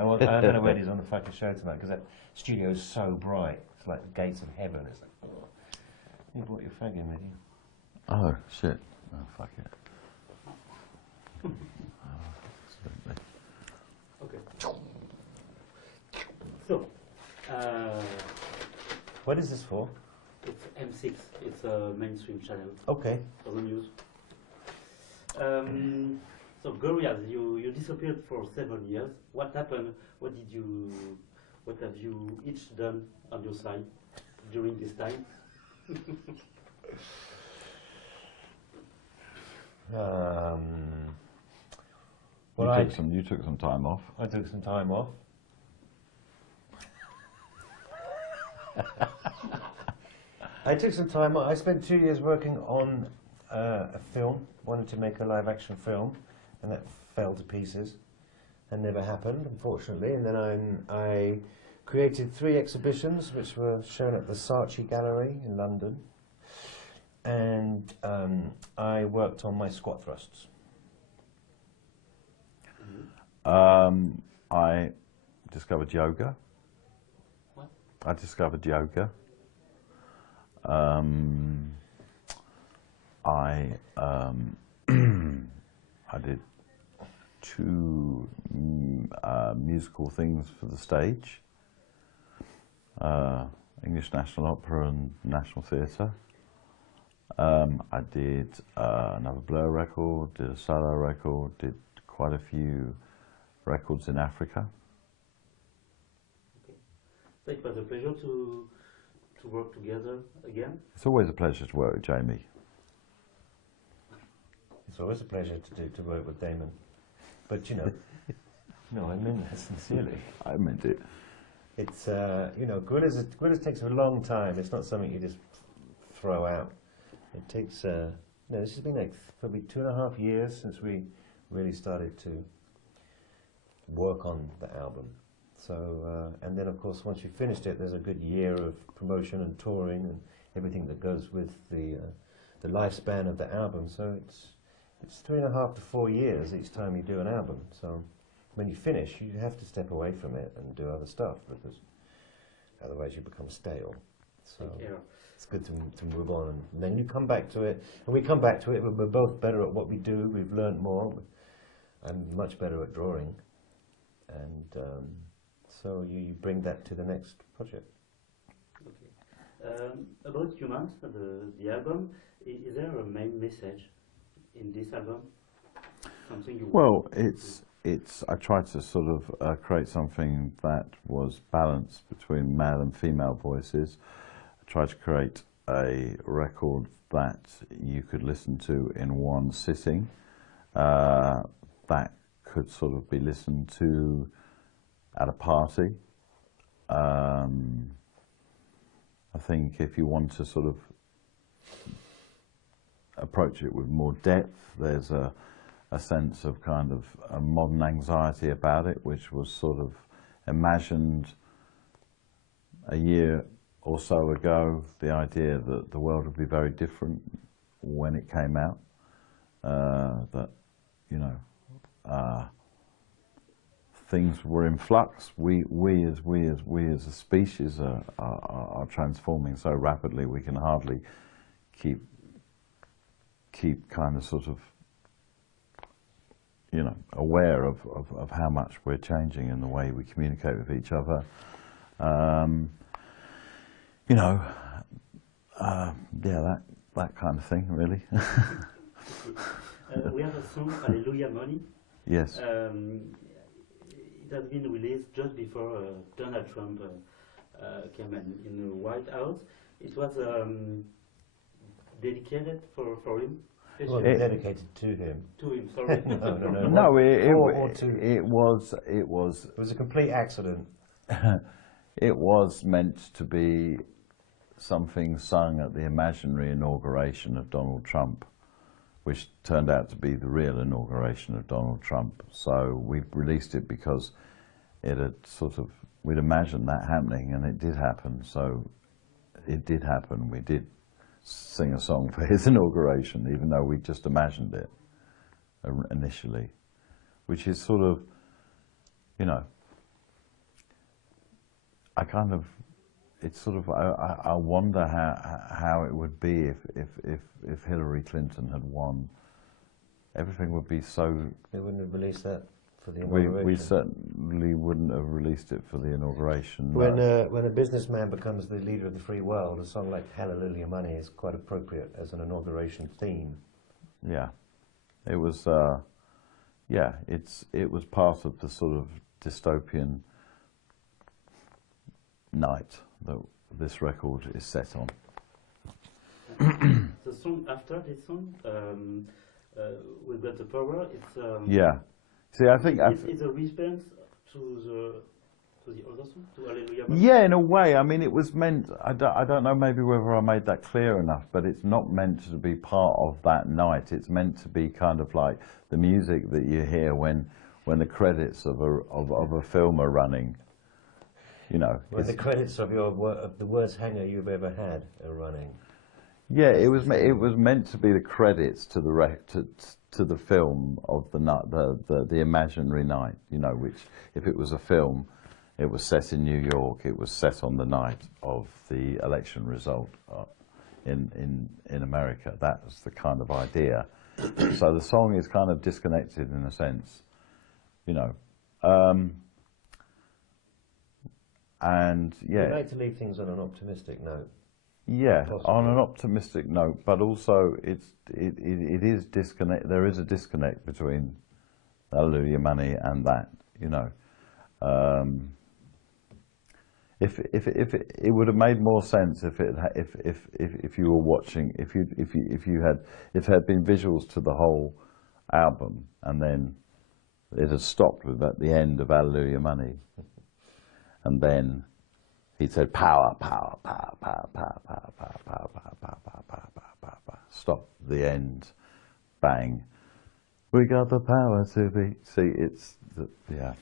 I'm going to wear these on the fucking show tonight because that studio is so bright. It's like the gates of heaven. It's like, oh. You brought your fag in with you. Oh, shit. Oh, fuck it. Okay. So, what is this for? it's M6. It's a mainstream channel. Okay. For the news. So Gorillaz, you disappeared for 7 years. What happened? What have you each done on your side during this time? Well, you took some time off. I took some time off. I took some time off. I spent 2 years working on a film, wanted to make a live action film, and that fell to pieces and never happened, unfortunately. And then I created 3 exhibitions which were shown at the Saatchi Gallery in London, and I worked on my squat thrusts. I discovered yoga. What? I discovered yoga. I did 2 musical things for the stage, English National Opera and National Theatre. I did another Blur record, did a solo record, did quite a few records in Africa. Okay. So it was a pleasure to work together again. It's always a pleasure to work with Jamie. It's always a pleasure to work with Damon. But you know, no, I mean that sincerely. I meant it. It's you know, Gorillaz takes a long time. It's not something you just throw out. It takes no. This has been like probably 2.5 years since we really started to work on the album. So and then of course once you finished it, there's a good year of promotion and touring and everything that goes with the lifespan of the album. So it's 3.5 to 4 years each time you do an album. So when you finish, you have to step away from it and do other stuff because otherwise you become stale. So it's good to move on, and then you come back to it, and we come back to it. We're both better at what we do. We've learned more. I'm much better at drawing, and so you bring that to the next project. Okay. About Humanz, the album, is there a main message in this album? Something you Well, I tried to sort of create something that was balanced between male and female voices. I tried to create a record that you could listen to in one sitting, that could sort of be listened to at a party. I think if you want to sort of approach it with more depth, there's a sense of kind of a modern anxiety about it, which was sort of imagined a year or so ago, the idea that the world would be very different when it came out, that, you know, things were in flux. We as a species are transforming so rapidly we can hardly keep kind of sort of, you know, aware of how much we're changing in the way we communicate with each other. You know, yeah, that kind of thing, really. we have a song, Hallelujah Money. Yes. It has been released just before Donald Trump came in the White House. It was dedicated for him. Well, dedicated to him. To him, sorry. No. No, It was a complete accident. It was meant to be something sung at the imaginary inauguration of Donald Trump, which turned out to be the real inauguration of Donald Trump. So we released it because it had sort of, we'd imagined that happening, and it did happen. So it did happen. We did sing a song for his inauguration, even though we just imagined it initially, which is sort of, you know, I kind of, it's sort of, I wonder how it would be if Hillary Clinton had won. Everything would be so. They wouldn't have released that for the We inauguration. certainly wouldn't have released it for the inauguration. When No. when a businessman becomes the leader of the free world, a song like Hallelujah Money is quite appropriate as an inauguration theme. Yeah, it was. Yeah, it was part of the sort of dystopian night that this record is set on. The song after this song, We've Got the Power, it's Yeah. See, I think it's a response to the other song, to Hallelujah. yeah, in a way. I mean, it was meant. I don't know maybe whether I made that clear enough, but it's not meant to be part of that night. It's meant to be kind of like the music that you hear when the credits of a film are running. You know, When the credits of the worst hanger you've ever had are running. yeah, it was meant to be the credits to the film of the imaginary night. You know, which if it was a film, it was set in New York. It was set on the night of the election result in America. That was the kind of idea. So the song is kind of disconnected in a sense, you know. And yeah, You like to leave things on an optimistic note. yeah, Possibly. on an optimistic note, but also it is disconnect. There is a disconnect between Hallelujah Money and that, you know. If it would have made more sense if you were watching, if had been visuals to the whole album, and then it had stopped with at the end of Hallelujah Money, and then he'd said power, power, power, power, power, power, power, power, power, power, power, power, power, power, power. Stop the end, bang. We got the power to be. See, it's yeah.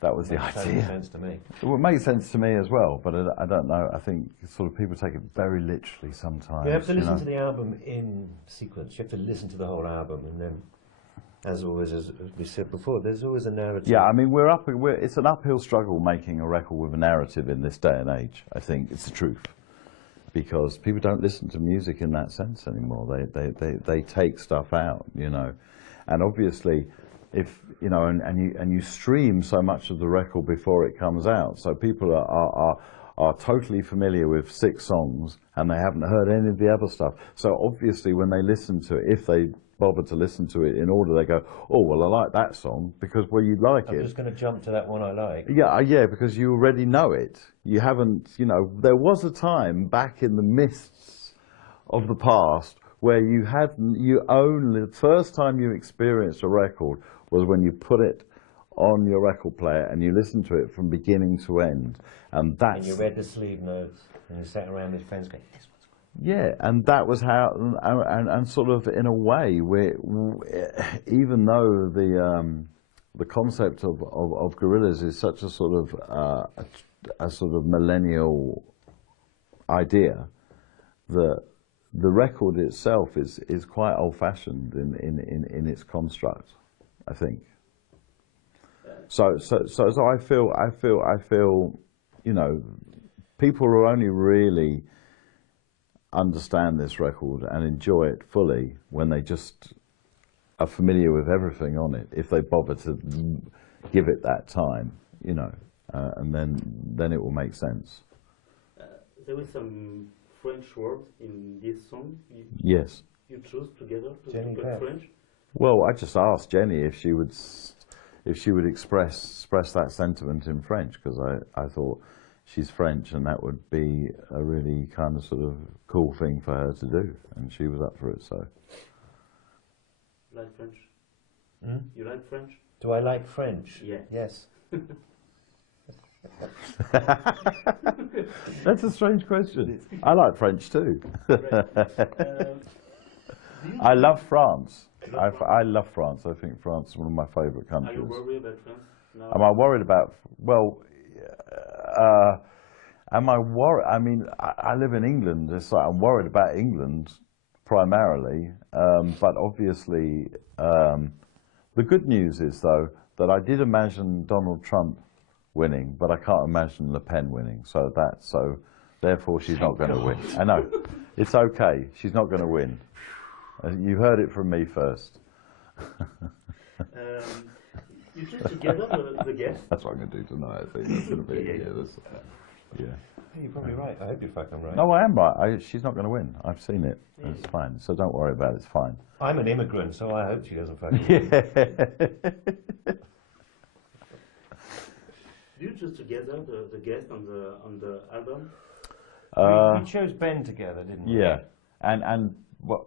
That was the Makes idea. sense to me. Well, it makes sense to me as well, but I don't know. I think sort of people take it very literally sometimes. You have to listen know. to the album in sequence. You have to listen to the whole album, and then, as always, as we said before, there's always a narrative. Yeah, I mean, it's an uphill struggle making a record with a narrative in this day and age. I think it's the truth, because people don't listen to music in that sense anymore. They take stuff out, you know, and obviously, if you know, and you stream so much of the record before it comes out, so people are totally familiar with 6 songs and they haven't heard any of the other stuff. So obviously, when they listen to it, if they bother to listen to it in order, they go, oh, well, I like that song, because, well, you like it. I'm just going to jump to that one I like. Yeah, yeah, because you already know it. You haven't, you know, there was a time back in the mists of the past where the first time you experienced a record was when you put it on your record player and you listened to it from beginning to end. And that's... And you read the sleeve notes, and you sat around with friends going, this one's great. Yeah, and that was how, and sort of in a way, even though the concept of Gorillaz is such a sort of a sort of millennial idea, that the record itself is quite old-fashioned in its construct, I think. So I feel, you know, people will only really understand this record and enjoy it fully when they just are familiar with everything on it, if they bother to give it that time, you know, and then it will make sense. There was some French words in this song. Yes. You chose together to Jenny put Peck. French. Well, I just asked Jenny if she would express that sentiment in French, because I thought she's French and that would be a really kind of sort of cool thing for her to do, and she was up for it. So. Like French? Hmm? You like French? Do I like French? Yeah. Yes. That's a strange question. I like French too. I love France. I love France. I think France is one of my favourite Are countries. you worried about France now? Am I worried about? Well, am I worried? I mean, I live in England. It's like I'm worried about England primarily, but obviously, the good news is though that I did imagine Donald Trump winning, but I can't imagine Le Pen winning. So therefore she's not going to win. I know. It's okay. She's not going to win. You heard it from me first. You choose together the guests. That's what I'm going to do tonight. I think that's going to be yeah. You're probably right. I hope you're fucking right. No, I am right. She's not going to win. I've seen it. It's fine. So don't worry about it. It's fine. I'm an immigrant, so I hope she doesn't fucking win. Do you choose together the guest on the album? We chose Ben together, didn't we? Yeah, and what?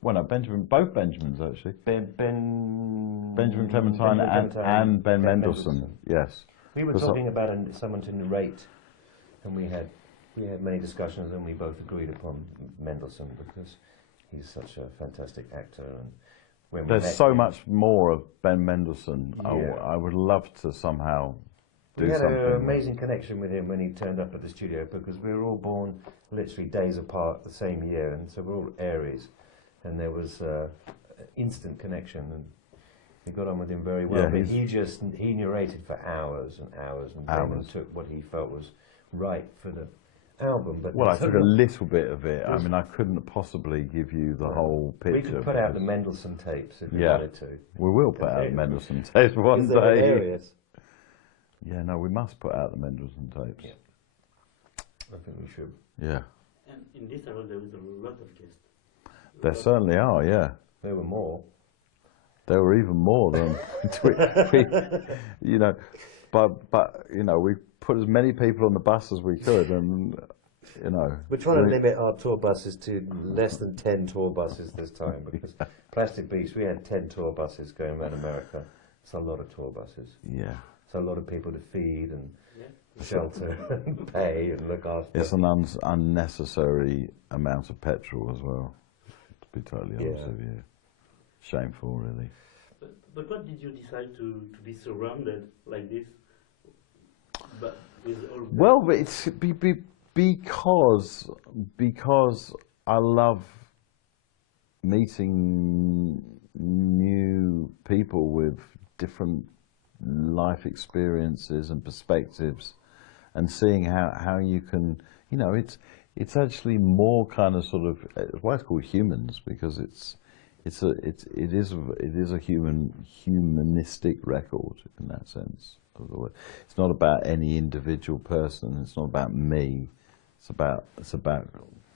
Well, no, both Benjamins actually. Benjamin Clementine and Ben Mendelsohn. Yes. We were talking about someone to narrate, and we had many discussions, and we both agreed upon Mendelsohn because he's such a fantastic actor. And when there's so much more of Ben Mendelsohn. Yeah. I would love to somehow do we had something. an amazing connection with him when he turned up at the studio because we were all born literally days apart the same year, and so we're all Aries, and there was instant connection, and we got on with him very well. Yeah, but he narrated for hours and hours, and Damon took what he felt was right for the album. But well, I took a little bit of it. I mean, I couldn't possibly give you the whole picture. We could put out the Mendelsohn tapes if we wanted to. We will put out the Mendelsohn tapes one day. Hilarious. Yeah, no, we must put out the Mendelsohn tapes. Yeah. I think we should. Yeah. And in this album there is a lot of guests. There certainly are, yeah. There were more. There were even more than you know, but you know, we put as many people on the bus as we could, and you know. We're trying to limit our tour buses to less than 10 tour buses this time because Plastic Beach, we had 10 tour buses going around America. It's a lot of tour buses. Yeah. It's a lot of people to feed and shelter and pay and look after. It's an unnecessary amount of petrol as well, to be totally honest with you. Shameful, really. But what did you decide to be surrounded like this? But with all well, it's because I love meeting new people with different life experiences and perspectives, and seeing how you can, you know, it's actually more kind of sort of why it's called Humanz, because it is a humanistic record in that sense. It's not about any individual person. It's not about me. It's about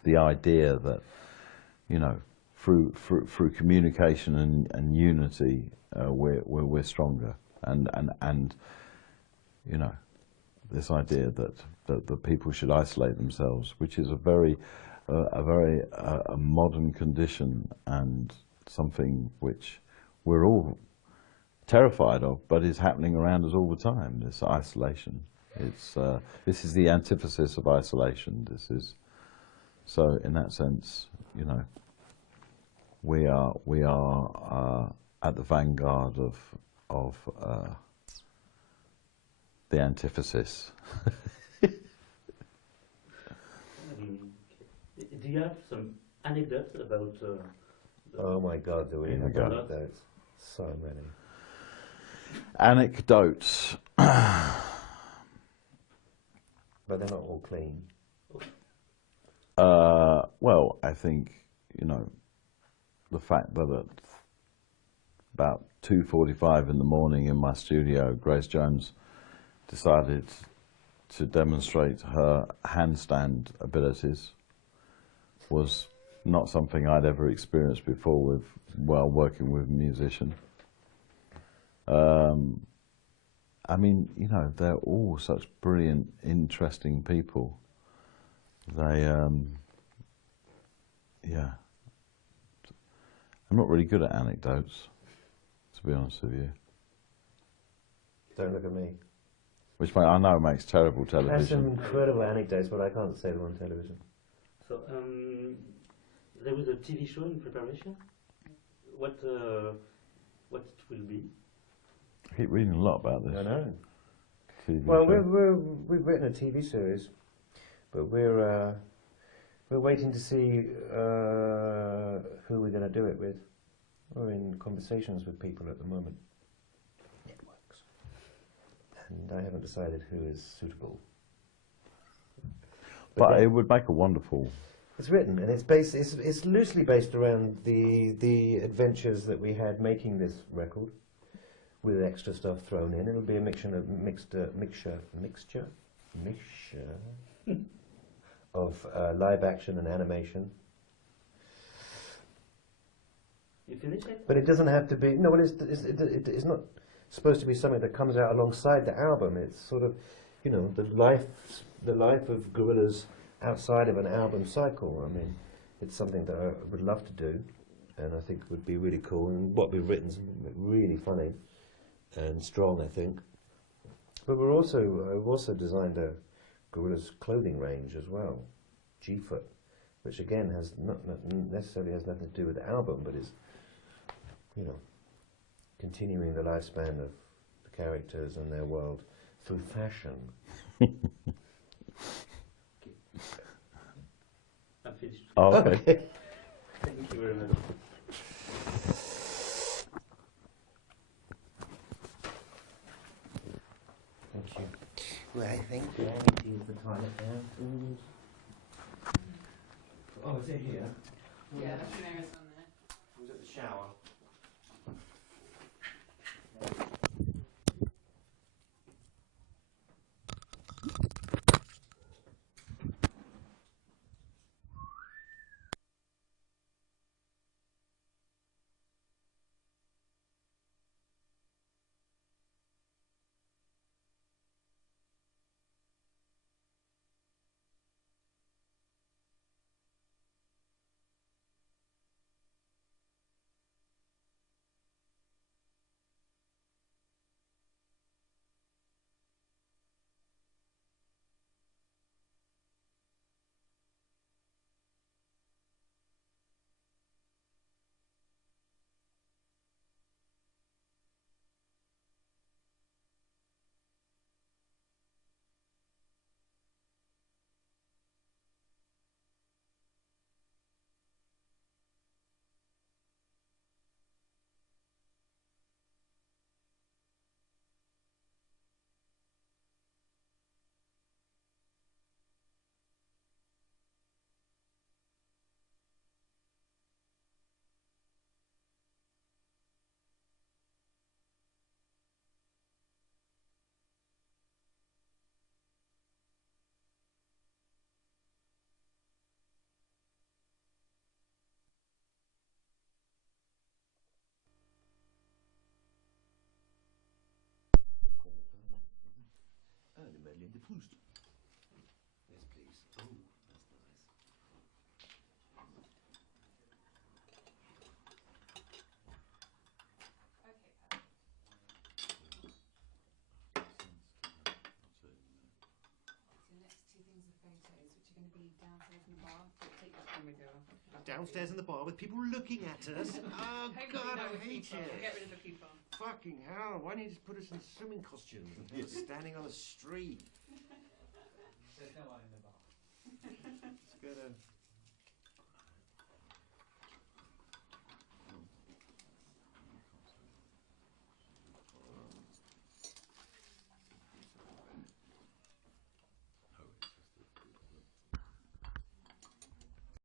the idea that, you know, through communication and unity, we're stronger. And you know, this idea that the people should isolate themselves, which is a very modern condition and something which we're all terrified of, but is happening around us all the time. This isolation. This is the antithesis of isolation. So in that sense, you know, we are at the vanguard of the antithesis. Do you have some anecdotes about? Oh my God, do we have anecdotes? So many. Anecdotes. But they're not all clean. Well, I think, you know, the fact that at about 2:45 in the morning in my studio, Grace Jones decided to demonstrate her handstand abilities was not something I'd ever experienced before while working with a musician. I mean, you know, they're all such brilliant, interesting people. They, yeah. I'm not really good at anecdotes, to be honest with you. Don't look at me. Which I know makes terrible There's some television. incredible anecdotes, but I can't say them on television. So there was a TV show in preparation. What it will be? I keep reading a lot about this. I know. TV Well, show. we've written a TV series, but we're waiting to see who we're going to do it with. We're in conversations with people at the moment. Networks. and I haven't decided who is suitable. But yeah, it would make a wonderful. it's written, and it's loosely based around the adventures that we had making this record, with extra stuff thrown in. It'll be a mixture of live action and animation. You finish it? But it doesn't have to be. No, well, it's not supposed to be something that comes out alongside the album. It's sort of, you know, the life of Gorillaz outside of an album cycle. I mean, it's something that I would love to do, and I think would be really cool. And what we've written's really funny and strong, I think. But I've also designed a Gorillaz clothing range as well, G-Foot, which again has not necessarily has nothing to do with the album, but is, you know, continuing the lifespan of the characters and their world through fashion. I'm finished. Oh, okay. Thank you very much. Thank you. Well, I think use the toilet there. Oh, is it here? Yeah, that's the nearest one there. Was it the shower? Madeleine de Proust. Yes, please. Oh, that's nice. So the next two things are photos, which are going to be downstairs in the bar. So take your camera girl. Downstairs in the bar with people looking at us. Oh, God, I hate it. Get rid of the people. Fucking hell, why don't you just put us in swimming costumes and put us standing on the street? There's no one in the bar. Let's go to